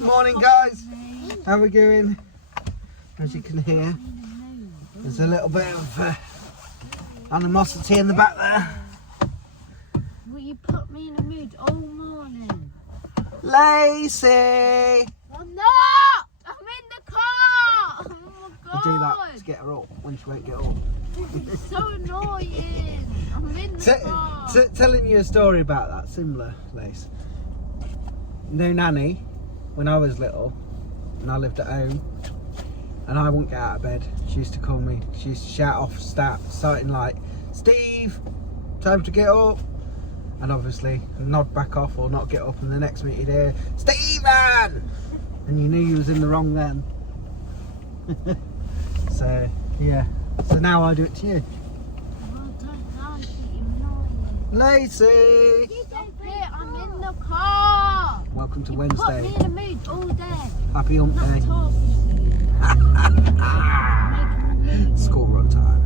Morning guys, how are we going? As you can hear, there's a little bit of animosity in the back there. Well, you put me in a mood all morning. Lacey! I'm not! I'm in the car! Oh my god! I do that to get her up when she won't get up. It's so annoying! I'm in the car! Telling you a story about that, similar, Lace. No nanny, when I was little, and I lived at home, and I wouldn't get out of bed. She used to call me, she used to shout off starting like, Steve, time to get up. And obviously nod back off or not get up, and the next minute you'd hear, Stephen! And you knew you was in the wrong then. So yeah, so now I do it to you. Oh, don't like it, you're annoying. Lacey! Stop it, I'm in the car! Welcome to You Wednesday. put me in a mood all day. Happy hump I'm day. not talking to you now. Making me moody. School run time.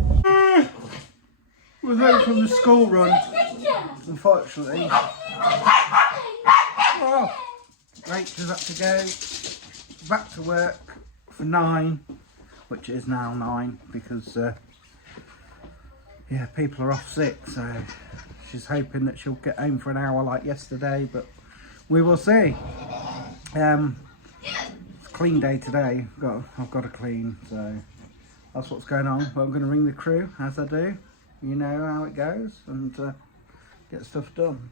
We're home from the school run, unfortunately. Oh, Rachel's had to go back to work for 9, which is now 9 because yeah, people are off sick, so she's hoping that she'll get home for an hour like yesterday, but we will see. It's a clean day today. I've got to clean, so that's what's going on. Well, I'm going to ring the crew as I do. You know how it goes, and get stuff done.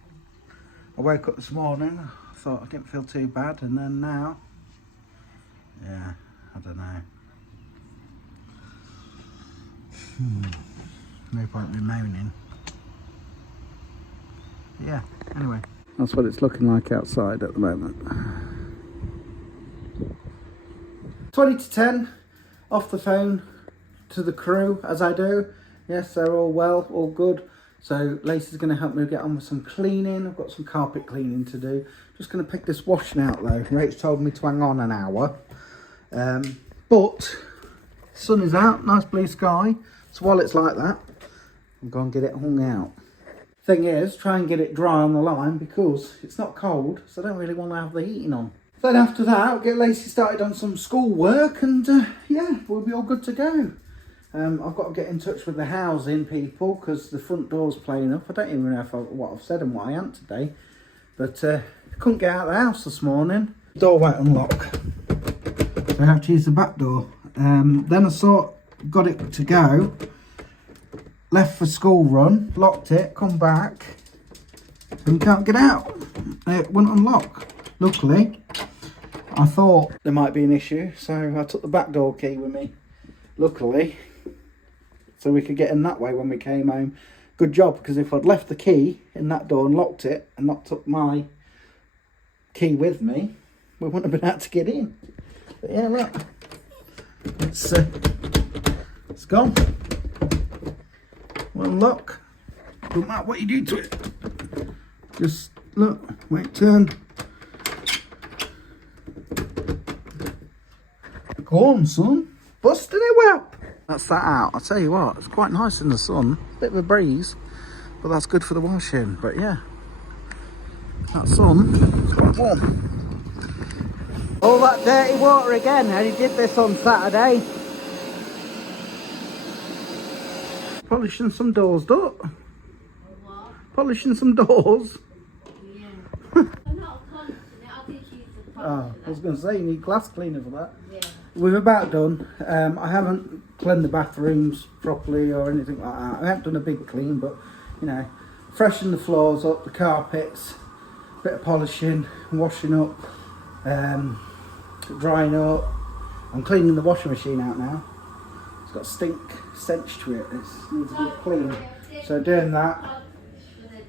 I woke up this morning, I thought I didn't feel too bad, and then now, yeah, I don't know. No point in me moaning. Yeah, anyway. That's what it's looking like outside at the moment. 20 to 10, off the phone to the crew as I do. Yes, they're all well, all good. So Lacey's going to help me get on with some cleaning. I've got some carpet cleaning to do. Just going to pick this washing out though. Rach told me to hang on an hour. But sun is out, nice blue sky. So while it's like that, I'm going to get it hung out. Thing is, try and get it dry on the line because it's not cold, so I don't really want to have the heating on. Then after that, I'll get Lacey started on some school work, and yeah, we'll be all good to go. I've got to get in touch with the housing people because the front door's playing up. I don't even know what I've said and what I am today, but I couldn't get out of the house this morning. The door won't unlock, so I have to use the back door. Then I got it to go. Left for school run, locked it, come back, and you can't get out. It wouldn't unlock. Luckily, I thought there might be an issue, so I took the back door key with me. Luckily, so we could get in that way when we came home. Good job, because if I'd left the key in that door and locked it and not took my key with me, we wouldn't have been able to get in. But yeah, right. It's gone. One lock. Don't matter what you do to it. Just look, wait, turn. Go on, son. Busting it up. That's that out. I'll tell you what, it's quite nice in the sun. Bit of a breeze, but that's good for the washing. But yeah, that sun is quite warm. All that dirty water again. I only did this on Saturday. Polishing some doors, Duck. What? Polishing some doors. Yeah. I'm not a polish in it, I just use the polish. Oh, I was going to say, you need glass cleaner for that. Yeah. We're about done. I haven't cleaned the bathrooms properly or anything like that. I haven't done a big clean, but, you know, freshen the floors up, the carpets, bit of polishing, washing up, drying up. I'm cleaning the washing machine out now. It's got stench to it. It needs a good clean. So doing that.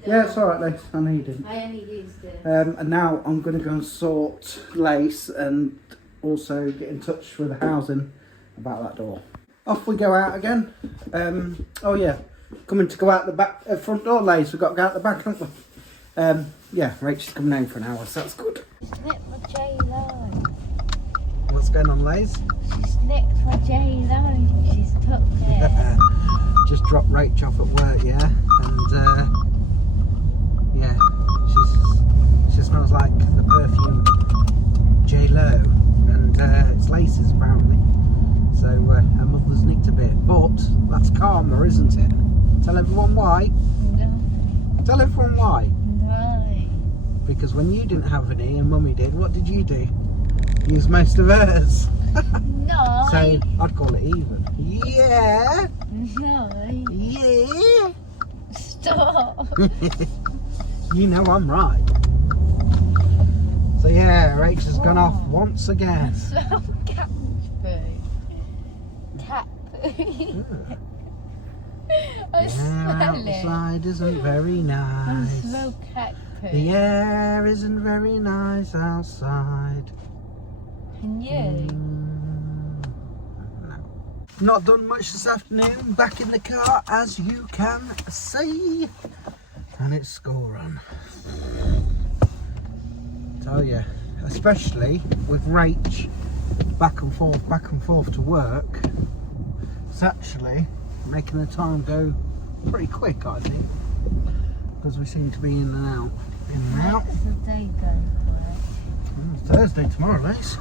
Yeah, it's alright, Lace. I need it. I only used it. And now I'm going to go and sort Lace and also get in touch with the housing about that door. Off we go out again. Oh yeah, coming to go out the back, front door, Lace. We've got to go out the back, haven't we? Yeah, Rachel's coming home for an hour, so that's good. Snip for J-Lo. What's going on, Lace? She snipped for J-Lo. She's took it. Just dropped Rach off at work, yeah, and yeah, she smells like the perfume J-Lo low, and it's Lacey's apparently. So her mother's nicked a bit, but that's karma, isn't it? Tell everyone why. No. Tell everyone why. No. Because when you didn't have any and Mummy did, what did you do? Use most of hers. No. So I'd call it even. Yeah. No. Yeah. Stop. You know I'm right. So yeah, Rachel's gone off once again. Smell cat food. Cat food. I The air smell it. outside isn't very I nice. smell cat food. The air isn't very nice outside. And you? No. Not done much this afternoon. Back in the car, as you can see. And it's school run. Tell you, especially with Rach back and forth to work, it's actually making the time go pretty quick, I think, because we seem to be in and out, What's the day going It's Thursday tomorrow, Lace.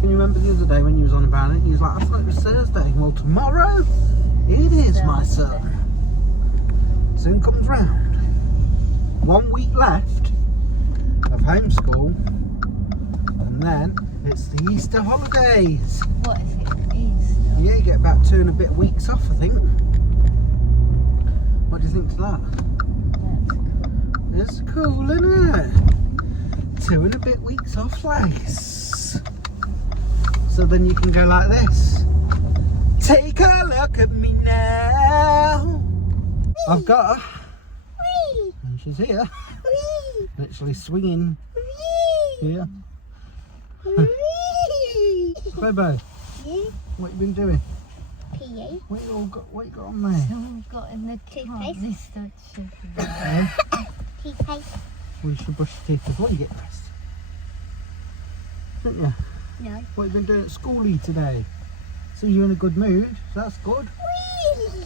Can you remember the other day when you was on about it? You was like, I thought it was Thursday. Well, tomorrow it is, my son. Soon comes round. 1 week left of homeschool, and then it's the Easter holidays. What is it? Easter? Yeah, you get about 2 and a bit weeks off, I think. What do you think to that? That's cool. It's cool, isn't it? 2 and a bit weeks off, Lace. So then you can go like this. Take a look at me now. I've got her. Whee! And she's here. Whee! Literally swinging Whee! here. Whee! Bobo, what you been doing? PA. What you got on there? Someone's got in the car. This don't should be. Yeah? Toothpaste. Well, you should brush your teeth before you get dressed. Didn't you? No. What you been doing at schoolie today? See you in a good mood, so that's good. Whee!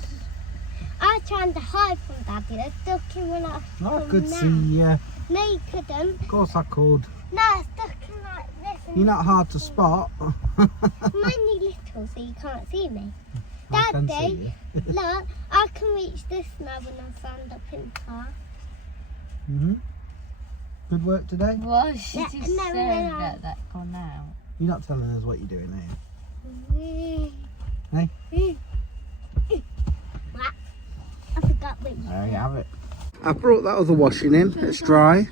I was trying to hide from Daddy. I stuck him when I I could see you. No, you couldn't. Of course I could. No, I stuck him like this. And You're not hard to spot. I'm only little, so you can't see me. I can see Daddy, you. look, I can reach this now when I stand up in the car. Good work today? Well, she Yeah, just no, said no. that gone out. You're not telling us what you're doing, are you? Hey? I forgot which. There you have it. I brought that other washing in, it's dry,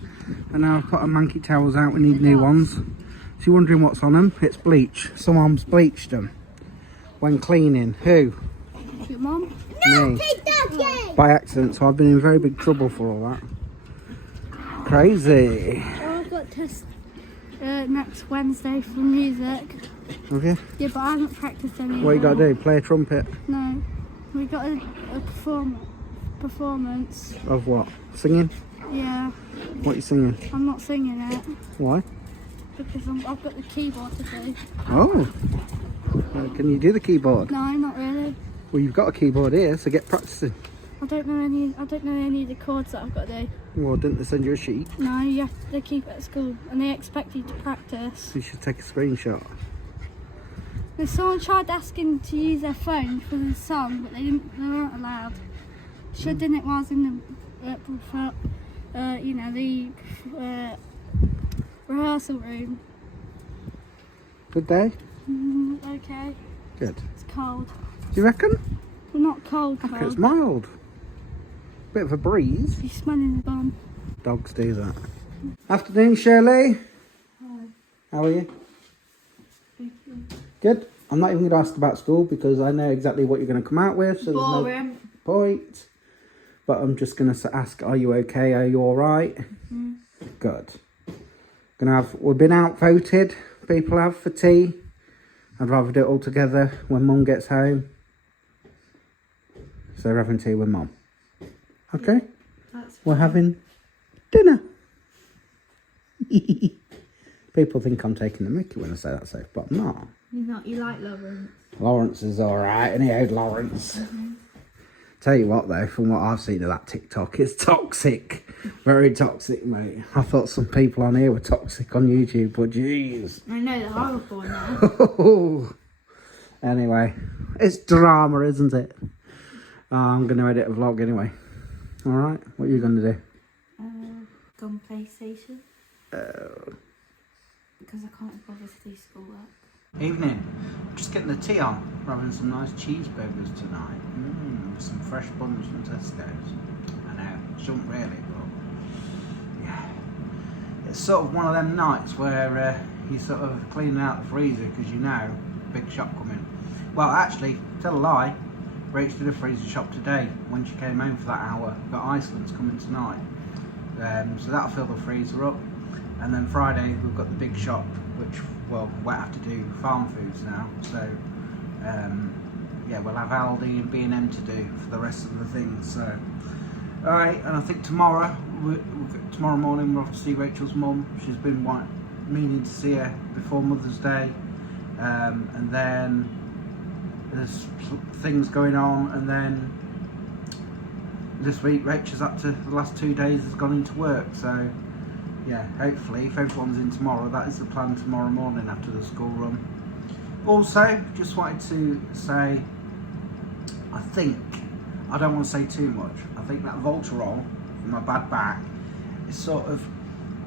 and now I've put our manky towels out, we need new ones. So you're wondering what's on them? It's bleach. Someone's bleached them when cleaning. Who? Your mum? Me. By accident, so I've been in very big trouble for all that. Crazy. Oh, I've got test next Wednesday for music. Have you? Yeah, but I haven't practiced any. What you got to do? Play a trumpet? No. We got a performance. Of what? Singing? Yeah. What are you singing? I'm not singing it Why? because I've got the keyboard to do. Oh. Can you do the keyboard? No, not really. Well, you've got a keyboard here, so get practicing. I don't know any of the chords that I've got to do. Well, didn't they send you a sheet? No, they keep it at school and they expect you to practice. You should take a screenshot. If someone tried asking to use their phone for the song, but they weren't allowed. Should have done it while I was in the rehearsal room. Good day? Okay. Good. It's cold. Do you reckon? Well, not cold. I reckon it's mild. Bit of a breeze. You're smelling the bum. Dogs do that. Afternoon, Shirley. Hi. How are you? Good. I'm not even going to ask about school because I know exactly what you're going to come out with. So Boring. there's no point. But I'm just going to ask, are you okay? Are you all right? Good. We've been outvoted. People have for tea. I'd rather do it all together when Mum gets home. So we're having tea with Mum. Okay? We're having dinner. People think I'm taking the mickey when I say that safe, but I'm not. You're not. You like Lawrence. Lawrence is alright, and he owed Lawrence. Tell you what though, from what I've seen of that TikTok, it's toxic. Very toxic, mate. I thought some people on here were toxic on YouTube, but jeez. I know the horrible now. Anyway, it's drama, isn't it? I'm going to edit a vlog anyway. Alright, what are you going to do? Go on PlayStation. Because I can't bother to do schoolwork. Evening. Just getting the tea on. We're having some nice cheeseburgers tonight. With some fresh buns from Tesco's. I know, shouldn't really, but yeah. It's sort of one of them nights where you're sort of cleaning out the freezer because you know, big shop coming. Well, actually, tell a lie, Rach did a freezer shop today when she came home for that hour. But Iceland's coming tonight. So that'll fill the freezer up. And then Friday we've got the big shop, which, well, we'll have to do farm foods now. So yeah, we'll have Aldi and B&M to do for the rest of the things. So alright, and I think tomorrow morning we're off to see Rachel's mum. She's been meaning to see her before Mother's Day. And then there's things going on, and then this week Rachel's up to the last 2 days has gone into work. So yeah, hopefully if everyone's in tomorrow, that is the plan tomorrow morning after the school run. Also, just wanted to say, I don't want to say too much, I think that Voltarol for my bad back is sort of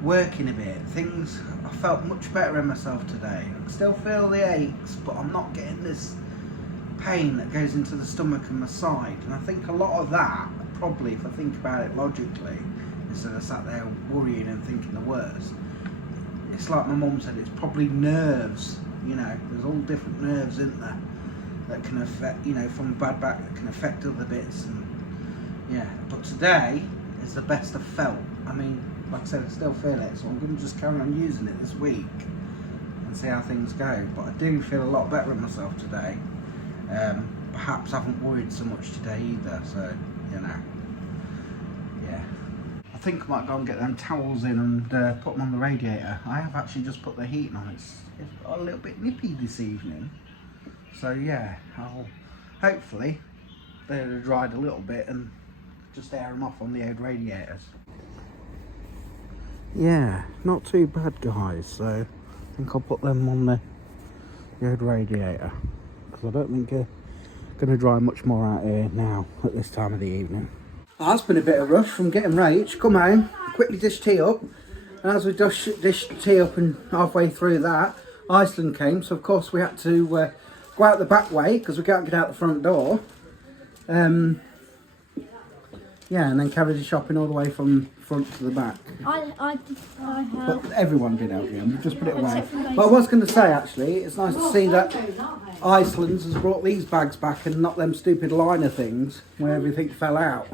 working a bit. I felt much better in myself today. I can still feel the aches, but I'm not getting this pain that goes into the stomach and my side. And I think a lot of that, probably if I think about it logically, instead of sat there worrying and thinking the worst, it's like my mum said, it's probably nerves. You know, there's all different nerves in there that can affect, you know, from a bad back that can affect other bits. And yeah, but today is the best I've felt. I mean, like I said, I still feel it, so I'm going to just carry on using it this week and see how things go. But I do feel a lot better in myself today. Perhaps I haven't worried so much today either, so, you know, yeah. I think I might go and get them towels in and put them on the radiator. I have actually just put the heating on. It's a little bit nippy this evening. So yeah, hopefully they'll have dried a little bit and just air them off on the old radiators. Yeah, not too bad guys, so I think I'll put them on the old radiator, because I don't think they're going to dry much more out here now at this time of the evening. Oh, that's been a bit of rush from getting Rach. Come home, quickly dish tea up, and as we dish tea up and halfway through that, Iceland came, so of course we had to go out the back way because we can't get out the front door. Yeah, and then carry the shopping all the way from front to the back. I But everyone did help you, and we just put it away. But I was going to say, actually, it's nice to see that Iceland has brought these bags back and not them stupid liner things where everything fell out.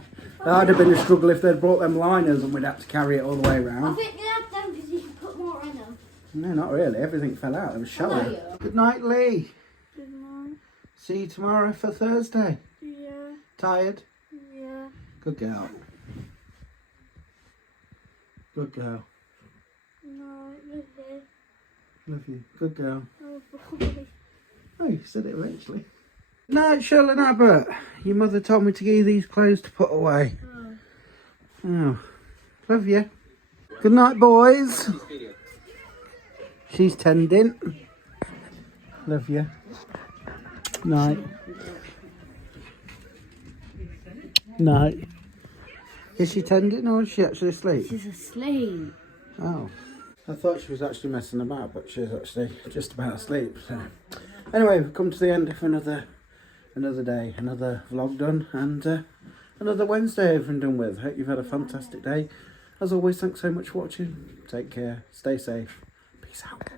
That'd have been a struggle if they'd brought them liners and we'd have to carry it all the way around. I think you had them because you could put more in them. No, not really. Everything fell out. It was showy. Good night, Lee. Good night. See you tomorrow for Thursday. Yeah. Tired? Yeah. Good girl. Good girl. No, love you. Love you. Good girl. Oh, boy. Oh, you said it eventually. Good night, Shirley and Abbott. Your mother told me to give you these clothes to put away. Oh. Love you. Good night, boys. She's tending. Love you. Night. Night. Is she tending or is she actually asleep? She's asleep. Oh. I thought she was actually messing about, but she's actually just about asleep. So anyway, we've come to the end of another day, another vlog done, and another Wednesday everything done with. Hope you've had a fantastic day. As always, thanks so much for watching. Take care. Stay safe. Peace out.